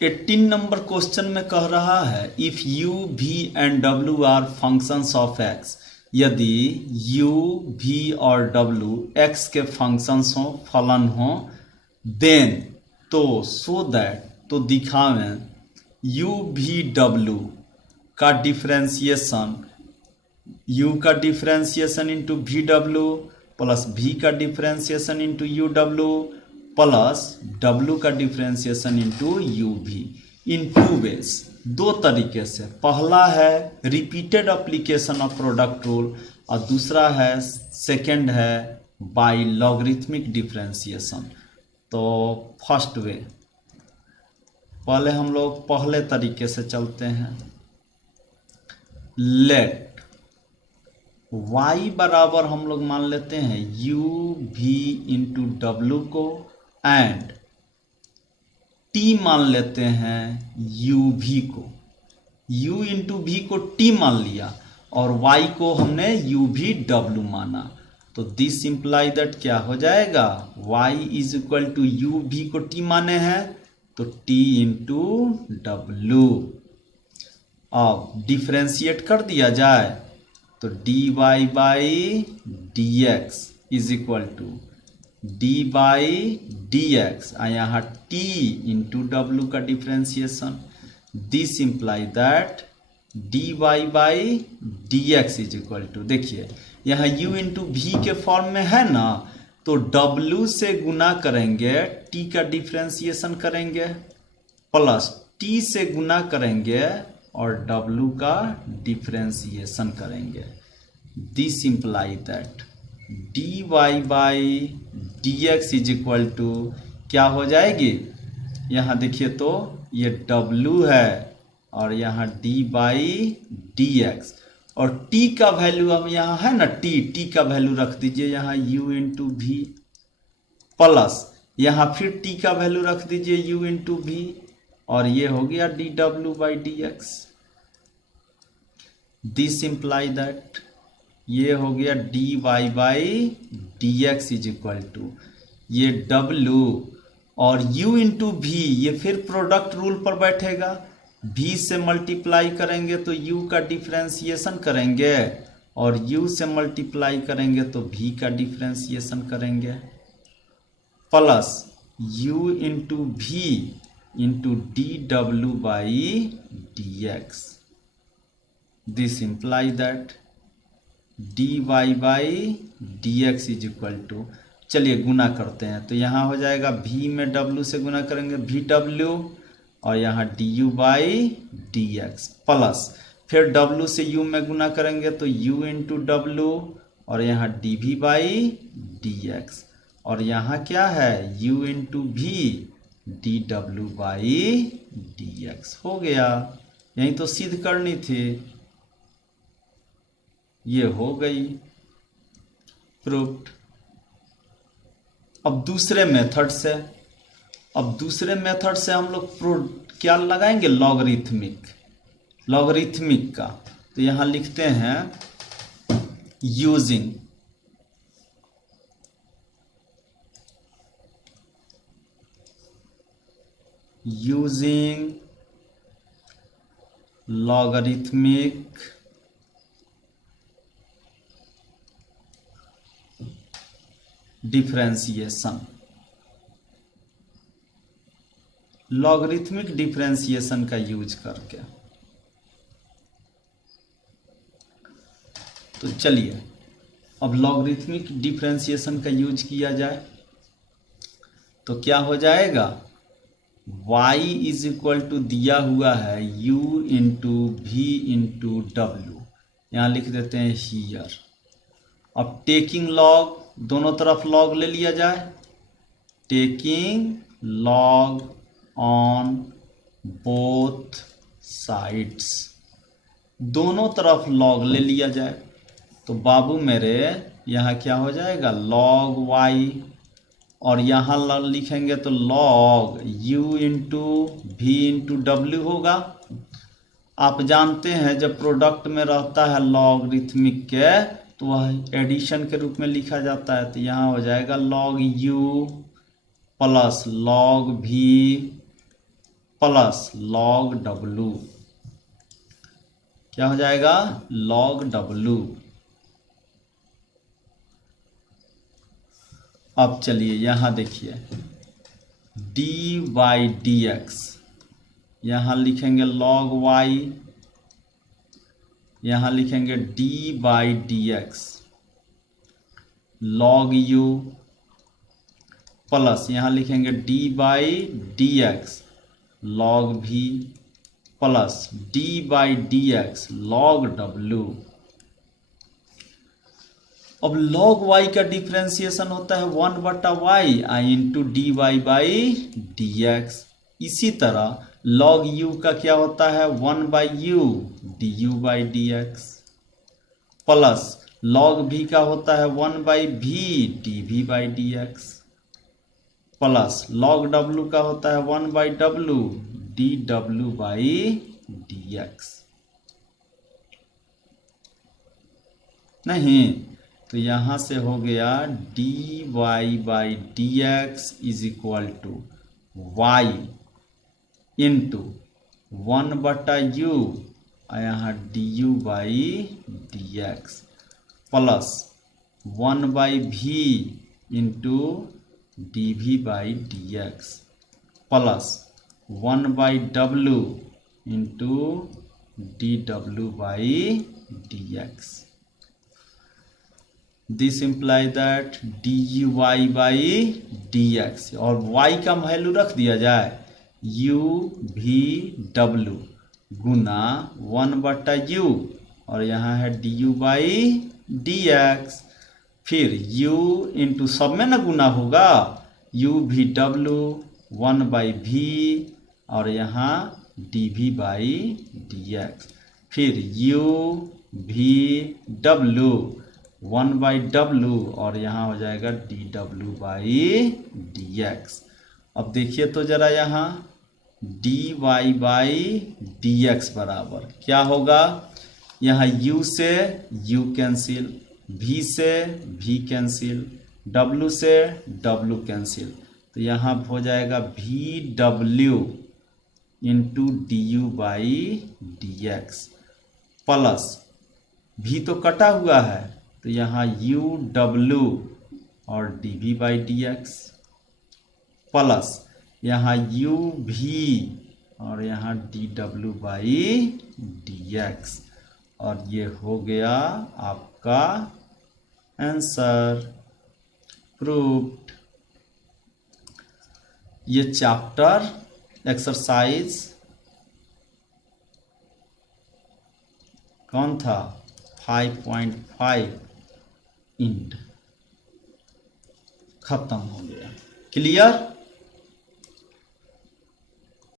18 number question में कह रहा है if u v and w are functions of x, यदि u v और w x के फंक्शंस हो, फलन हो, देन तो सो दैट तो दिखावें u v w का डिफ्रेंसिएशन, u का differentiation into V W plus v का differentiation into U W plus w का differentiation into U V in two ways, दो तरीके से। पहला है repeated application of product rule और दूसरा है सेकंड है बाय लॉगरिथमिक डिफ्रेंसिएशन। तो फर्स्ट वे, पहले हम लोग पहले तरीके से चलते हैं। लेट y बराबर हम लोग मान लेते हैं u v इंटू डब्ल्यू को एंड t मान लेते हैं u v को। u इंटू v को t मान लिया और y को हमने u v w माना, तो दिस इंप्लाई दैट क्या हो जाएगा, y is equal to u v को t माने हैं तो t इंटू डब्ल्यू। अब डिफ्रेंशिएट कर दिया जाए तो dy by D X is equal to D by D X, यहाँ t इंटू डब्ल्यू का differentiation, this imply that dy by D X is equal to, देखिए यहाँ u इंटू वी के फॉर्म में है ना, तो w से गुना करेंगे, t का डिफ्रेंशिएशन करेंगे, प्लस t से गुना करेंगे और w का डिफ्रेंशिएशन करेंगे। This imply that dy by D X is equal to क्या हो जाएगी, यहाँ देखिए तो ये w है और यहाँ d बाई डी एक्स, और t का वैल्यू हम यहाँ है ना t का वैल्यू रख दीजिए यहाँ u इंटू वी, प्लस यहाँ फिर t का वैल्यू रख दीजिए u इंटू वी, और ये हो गया D W by D X. This imply that ये हो गया D Y by D X is equal to ये w और u इंटू वी, ये फिर प्रोडक्ट रूल पर बैठेगा, v से मल्टीप्लाई करेंगे तो u का डिफ्रेंशिएशन करेंगे और u से मल्टीप्लाई करेंगे तो v का डिफ्रेंशिएशन करेंगे, plus u into V into D W by D X. This imply that D Y by D X is equal to, चलिए गुना करते हैं तो यहाँ हो जाएगा v में w से गुना करेंगे वी डब्ल्यू और यहाँ D you by D x, plus फिर w से u में गुना करेंगे तो u इंटू डब्ल्यू और यहाँ D we by D X, और यहाँ क्या है u into V D W by D X हो गया। यही तो सिद्ध करनी थी, ये हो गई प्रूव्ड। अब दूसरे मेथड से हम लोग क्या लगाएंगे, लॉगरिथमिक का, तो यहाँ लिखते हैं using logarithmic differentiation, logarithmic differentiation का यूज करके। तो चलिए अब लॉगरिथमिक डिफ्रेंशिएशन का यूज किया जाए तो क्या हो जाएगा, y इज इक्वल टू दिया हुआ है u into V into W, यहाँ लिख देते हैं हियर। अब टेकिंग लॉग, दोनों तरफ लॉग ले लिया जाए, taking log on both sides, दोनों तरफ लॉग ले लिया जाए तो बाबू मेरे यहाँ क्या हो जाएगा लॉग y, और यहाँ लिखेंगे तो log u into V into W होगा। आप जानते हैं जब प्रोडक्ट में रहता है लॉगरिथमिक के तो वह एडिशन के रूप में लिखा जाता है, तो यहाँ हो जाएगा log u plus log v plus log W, क्या हो जाएगा लॉग डब्लू। अब चलिए यहाँ देखिए डी वाई डी एक्स, यहाँ लिखेंगे लॉग वाई, यहाँ लिखेंगे d by D x log u, plus यहाँ लिखेंगे d by D x log भी, plus d by D x log डब्लू। अब log y का डिफ्रेंसिएशन होता है 1/y आई into d Y by D x. इसी तरह log u का क्या होता है 1/u d you by D x, plus log v का होता है 1/v d we by D x, plus log w का होता है 1/w D W by D X. नहीं तो यहाँ से हो गया D Y by D X is equal to Y into 1/u और यहाँ D you by D x plus 1/v into D we by D x plus 1/w into D W by D X. This imply that D U Y by D X, और वाई का value रख दिया जाए you भी W गुना 1/u और यहाँ है D you by D X, फिर u इंटू सब में ना गुना होगा यू भी डब्ल्यू 1/v और यहाँ D we by D X, फिर u भी डब्ल्यू 1/w और यहाँ हो जाएगा D W by D X. अब देखिए तो जरा यहाँ डी वाई बाई डी एक्स बराबर क्या होगा, यहाँ u से u कैंसिल, v से v कैंसिल, w से w कैंसिल, तो यहाँ हो जाएगा V W into D you by D x plus v तो कटा हुआ है तो यहाँ यू डब्ल्यू और D we by D x plus यहाँ यू भी और यहाँ D W by D X, और ये हो गया आपका आंसर प्रूव्ड। ये चैप्टर एक्सरसाइज कौन था 5.5 इंड खत्म हो गया। क्लियर।